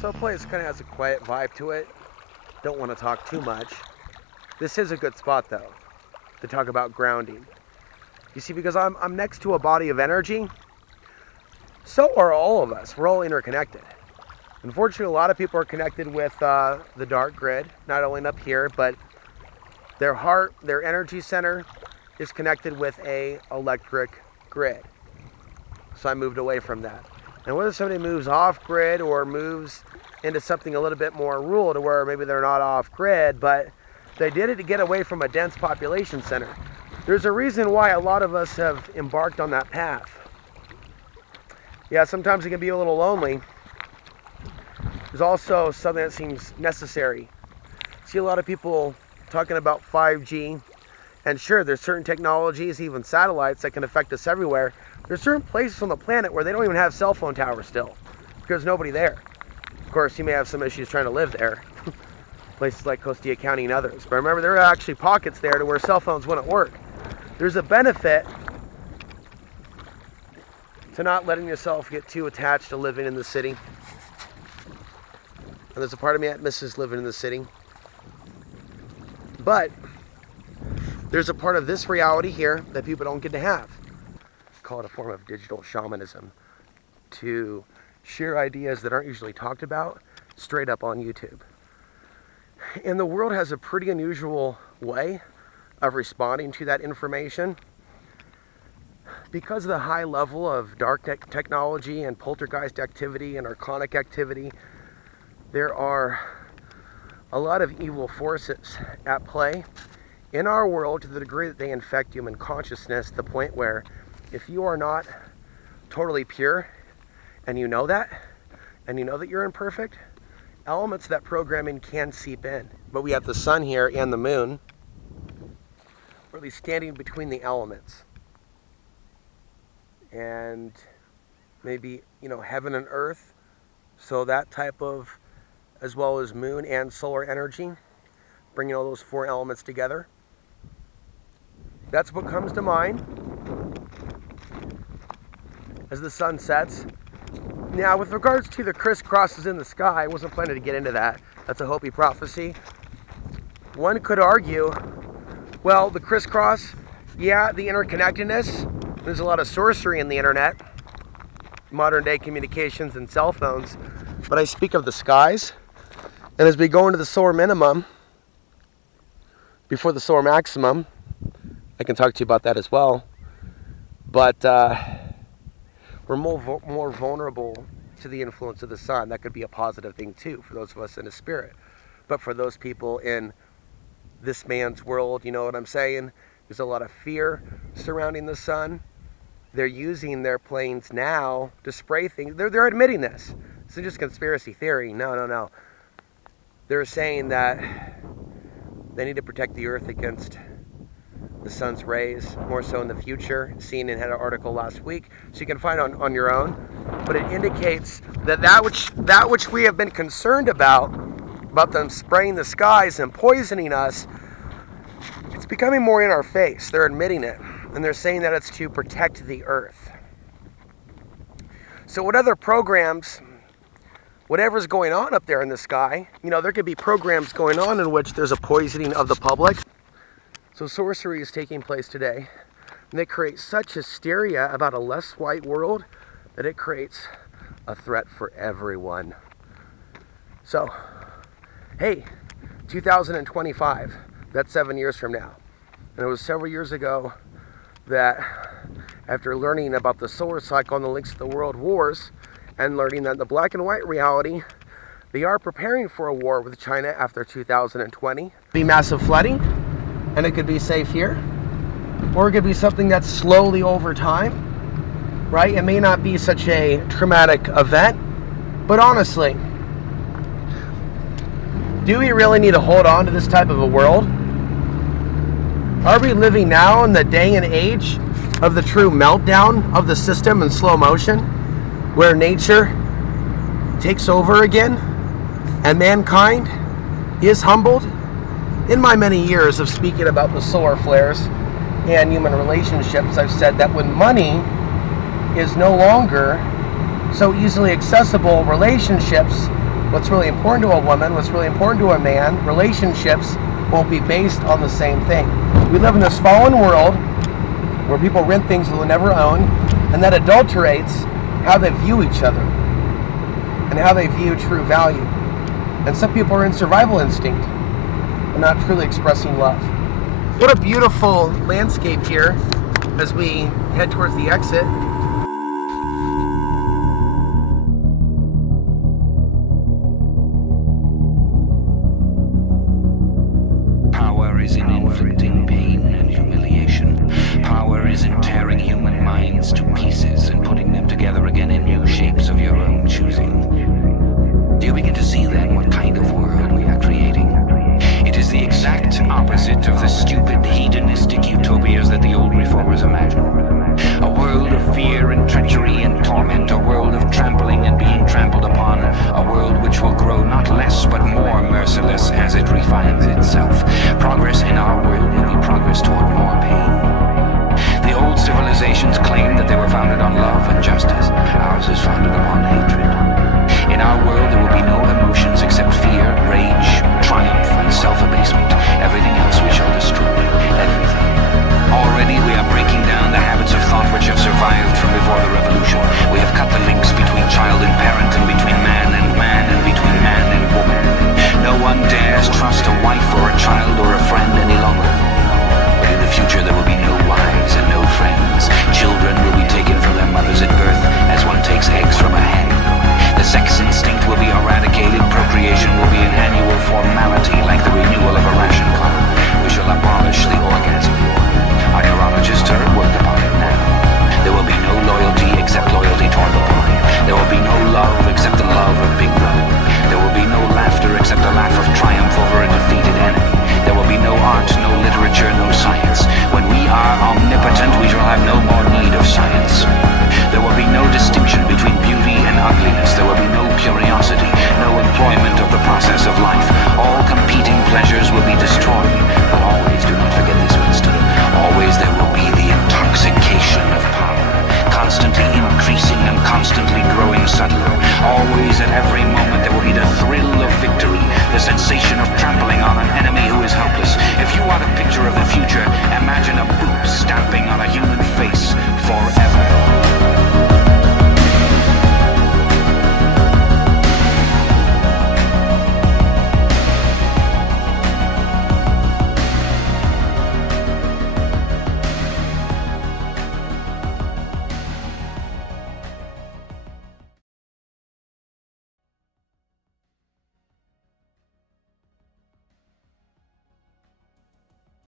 So a place kind of has a quiet vibe to it. Don't want to talk too much. This is a good spot though, to talk about grounding. You see, because I'm next to a body of energy, so are all of us. We're all interconnected. Unfortunately, a lot of people are connected with the dark grid, not only up here, but their heart, their energy center is connected with a electric grid. So I moved away from that. And whether somebody moves off grid or moves into something a little bit more rural to where maybe they're not off grid, but they did it to get away from a dense population center. There's a reason why a lot of us have embarked on that path. Yeah, sometimes it can be a little lonely. There's also something that seems necessary. See a lot of people talking about 5G, and sure, there's certain technologies, even satellites, that can affect us everywhere. There's certain places on the planet where they don't even have cell phone towers still, because there's nobody there. Of course, you may have some issues trying to live there, places like Costilla County and others. But remember, there are actually pockets there to where cell phones wouldn't work. There's a benefit to not letting yourself get too attached to living in the city. And there's a part of me that misses living in the city. But there's a part of this reality here that people don't get to have. Call it a form of digital shamanism, to share ideas that aren't usually talked about straight up on YouTube. And the world has a pretty unusual way of responding to that information. Because of the high level of dark technology and poltergeist activity and archonic activity, there are a lot of evil forces at play in our world to the degree that they infect human consciousness, to the point where if you are not totally pure, and you know that you're imperfect, elements of that programming can seep in. But we have the sun here and the moon really standing between the elements. And maybe, heaven and earth, so that type of, as well as moon and solar energy, bringing all those four elements together. That's what comes to mind as the sun sets. Now, with regards to the crisscrosses in the sky, I wasn't planning to get into that. That's a Hopi prophecy. One could argue, well, the crisscross, yeah, the interconnectedness. There's a lot of sorcery in the internet, modern day communications and cell phones. But I speak of the skies. And as we go into the solar minimum, before the solar maximum, I can talk to you about that as well. But we're more vulnerable to the influence of the sun. That could be a positive thing too for those of us in the spirit. But for those people in this man's world, you know what I'm saying? There's a lot of fear surrounding the sun. They're using their planes now to spray things. They're admitting this. This isn't just conspiracy theory. No. They're saying that they need to protect the earth against the sun's rays, more so in the future. Seen and had an article last week, so you can find on your own. But it indicates that which we have been concerned about them spraying the skies and poisoning us, it's becoming more in our face. They're admitting it, and they're saying that it's to protect the earth. So what other programs, whatever's going on up there in the sky, there could be programs going on in which there's a poisoning of the public. So sorcery is taking place today, and they create such hysteria about a less white world that it creates a threat for everyone. So, hey, 2025, that's 7 years from now. And it was several years ago that, after learning about the solar cycle and the links to the world wars, and learning that in the black and white reality, they are preparing for a war with China after 2020. Be massive flooding, and it could be safe here, or it could be something that's slowly over time, right? It may not be such a traumatic event, but honestly, do we really need to hold on to this type of a world? Are we living now in the day and age of the true meltdown of the system in slow motion, where nature takes over again and mankind is humbled? In my many years of speaking about the solar flares and human relationships, I've said that when money is no longer so easily accessible, relationships what's really important to a woman, what's really important to a man, relationships won't be based on the same thing. We live in this fallen world where people rent things they'll never own, and that adulterates how they view each other and how they view true value. And some people are in survival instinct and not truly expressing love. What a beautiful landscape here as we head towards the exit. Power is in inflicting pain and humiliation. Power is in tearing human minds to pieces and putting them together again in new shapes of your own choosing. Do you begin to see then what kind of world we are creating? It is the exact opposite of the stupid hedonistic utopias that the old reformers imagined. A world of fear and treachery and torment, a world of trampling and being trampled upon, a world which will grow not less but more merciless as it refines itself.